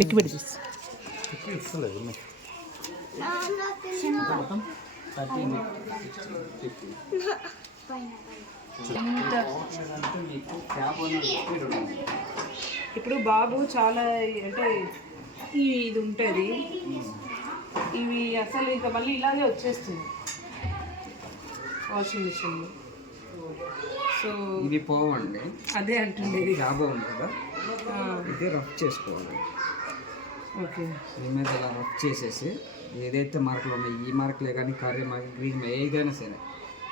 Liquid తీసి ఇప్పుడు బాబు చాలా అంటే ఇది ఉంటుంది, ఇవి అసలు ఇంకా మళ్ళీ ఇలాగే వచ్చేస్తుంది వాషింగ్ మిషన్లో. సో ఇది పోవండి, అదే అంటుండేది. జాబో ఉంది కదా, ఇది రఫ్ చేసుకోవాలి. ఓకే, దీని మీద ఇలా రఫ్ చేసేసి ఏదైతే మార్కులు ఉన్నాయో, ఈ మార్కులే కానీ కర్రీ మార్క్ గ్రీన్ ఏదైనా సరే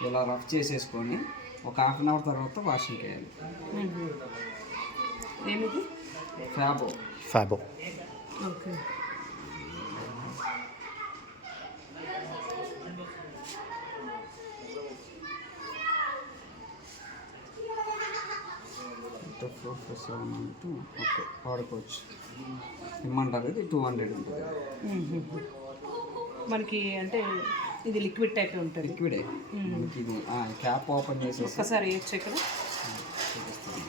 ఇలా రఫ్ చేసేసుకొని ఒక హాఫ్ అన్ అవర్ తర్వాత వాషింగ్ వేయాలి. ఏమిటి? ఫ్యాబో. ఓకే, అంటూ ఓకే వాడుకోవచ్చు. ఇమ్మంటారు, ఇది 200 ఉంటుంది మనకి. అంటే ఇది లిక్విడ్ టైప్ ఉంటుంది. లిక్విడే మనకి. ఇది క్యాప్ ఓపెన్ చేసి ఒక్కసారి వేయచ్చు ఇక్కడ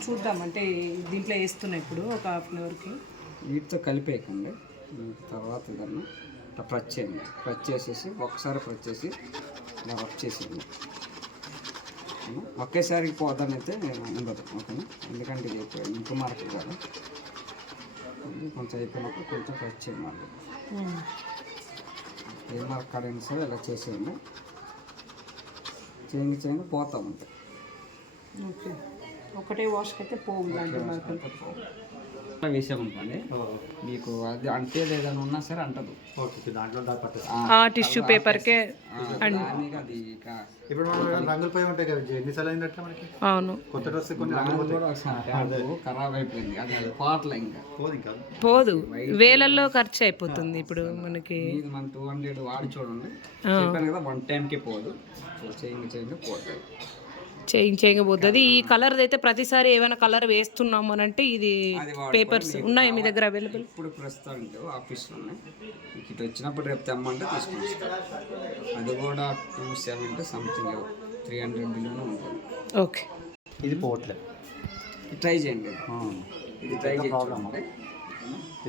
చూద్దాం. అంటే దీంట్లో వేస్తున్నా ఇప్పుడు ఒక హాఫ్ అన్ అవర్కి. వీటితో కలిపేయకండి, తర్వాత దాన్ని ఇట్లా ప్రెస్ చేయండి. ప్రెస్ చేసేసి ఒకసారి ప్రెస్ చేసి ఇలా రఫ్ చేసేయండి. ఒకేసారి పోదని అయితే ఉండదు, ఓకేనా? ఎందుకంటే ఇది ఇంకో మార్కెట్ కాదు, కొంచెం అయిపోయినప్పుడు కొంచెం ప్రెస్ చేయండి. వాళ్ళు ఏ మార్క్ కాడైనా సరే ఇలా చేసేయండి. చేయండి పోతా ఉంటాయి. ఓకే, ఒకటే వాష్కి అయితే పోవు దాంట్లో మార్కులు. వేసామనుకోండి మీకు అది అంటే ఏదైనా ఉన్నా సరే అంటదు. టిష్యూ పేపర్కే అది ఇప్పుడు మనం రంగులు పోయి ఉంటాయి కదా, ఎన్నిసార్లు అయినట్టు మనకి. అవును, కొత్త డ్రెస్ కొన్ని ఖరాబ్ అయిపోయింది, అది పోట్లే ఇంకా పోదు, వేలల్లో ఖర్చు అయిపోతుంది. ఇప్పుడు మనకి మన 200 వాడి చూడండి, చెప్పాను కదా, 1 టైంకే పోదు. సో చేయండి పోతుంది, చేయకపోతుంది. ఈ కలర్ అయితే ప్రతిసారి ఏమైనా కలర్ వేస్తున్నాము అని అంటే ఇది పేపర్స్ ఉన్నాయి మీ దగ్గర అవైలబుల్? ఇప్పుడు ప్రస్తుతం ఆఫీస్లో ఉన్నాయి. మీకు ఇటు వచ్చినప్పుడు రేపు తెమ్మంటే తీసుకోవచ్చు. అది కూడా 270 సంథింగ్ 300 బిల్లునే ఉంటుంది. ఓకే, ఇది పోవట్లేదు, ట్రై చేయండి. ఇది ట్రై చేయండి,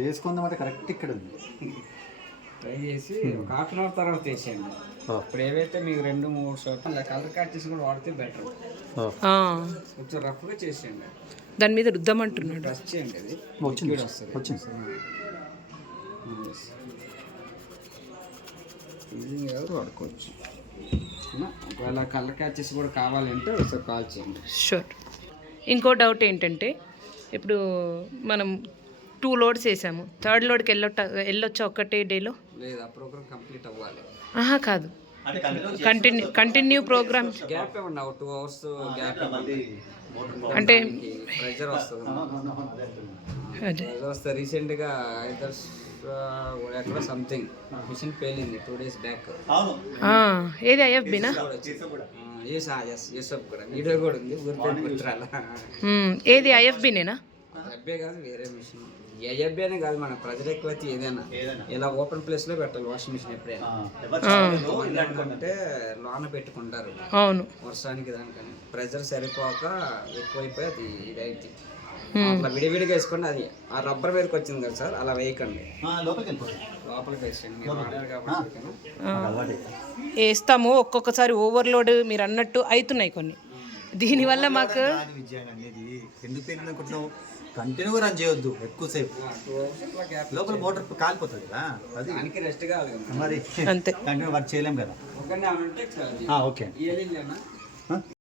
వేసుకుందామంటే కరెక్ట్ ఇక్కడ ఉంది. ట్రై చేసి ఒక హాఫ్ అన్ అవర్ తర్వాత వేసేయండి. ఇప్పుడు ఏవైతే మీకు 2-3 షర్ట్లు ఇలా కలర్ క్యాచెస్ కూడా వాడితే బెటర్. కొంచెం రఫ్గా చేసేయండి, దాని మీద రుద్దమంటున్నాడు. ప్రెస్ చేయండి, అది వస్తుంది. ఈజీగా కాదు, వాడుకోవచ్చు. ఒకవేళ కలర్ క్యాచెస్ కూడా కావాలంటే ఒకసారి కాల్ చేయండి. షూర్. ఇంకో డౌట్ ఏంటంటే, ఇప్పుడు మనం 2 లోడ్స్ వేసాము, 3rd లోడ్కి వెళ్ళొచ్చా ఒక్కటే డేలో? లేదు, ఆ ప్రోగ్రామ్ కంప్లీట్ అవ్వాలి. కాదు, కంటిన్యూ ప్రోగ్రామ్. గ్యాప్ ఇవ్వండి, 2 hours గ్యాప్ ఇవ్వండి. అంటే ప్రెజర్ వస్తుంది. రీసెంట్గా ఐదర్స్ ఎక్కడ సంథింగ్ మిషన్ పేలింది 2 days బ్యాక్. ఏది ఐఎఫ్బీనా? యూసఫ్ కూడా వీడియో కూడా ఉంది, గుర్తురాలా. ఏది ఐఎఫ్బీనేనా? ఐఎఫ్బీ కాదు, వేరే మిషన్. ఐఎఫ్బీ అనే కాదు, మన ప్రెజర్ ఎక్కువైతే ఏదైనా ఇలా ఓపెన్ ప్లేస్ లో పెట్టాలి వాషింగ్ మిషన్. ఎప్పుడైనా అనుకుంటే లోన పెట్టుకుంటారు, అవును, వర్షానికి దానికని ప్రెజర్ సరిపోక ఎక్కువైపోయి అది ఇదైతే అట్లా విడివిడిగా వేసుకోండి. అది ఆ రబ్బర్ మీదకి వచ్చింది కదా సార్, అలా వేయకండి, లోపలికి వేసేయండి. వేస్తాము ఒక్కొక్కసారి ఓవర్లోడ్ మీరు అన్నట్టు అవుతున్నాయి కొన్ని. దీనివల్ల మాకు కంటిన్యూగా రన్ చేయొద్దు ఎక్కువసేపు, లోపల మోటార్ కాలిపోతుంది కదా, అది దానికి రెస్ట్ కావాలి మరి. అంతే, కంటిన్యూ వర్క్ చేయలేం కదా. Okay, okay,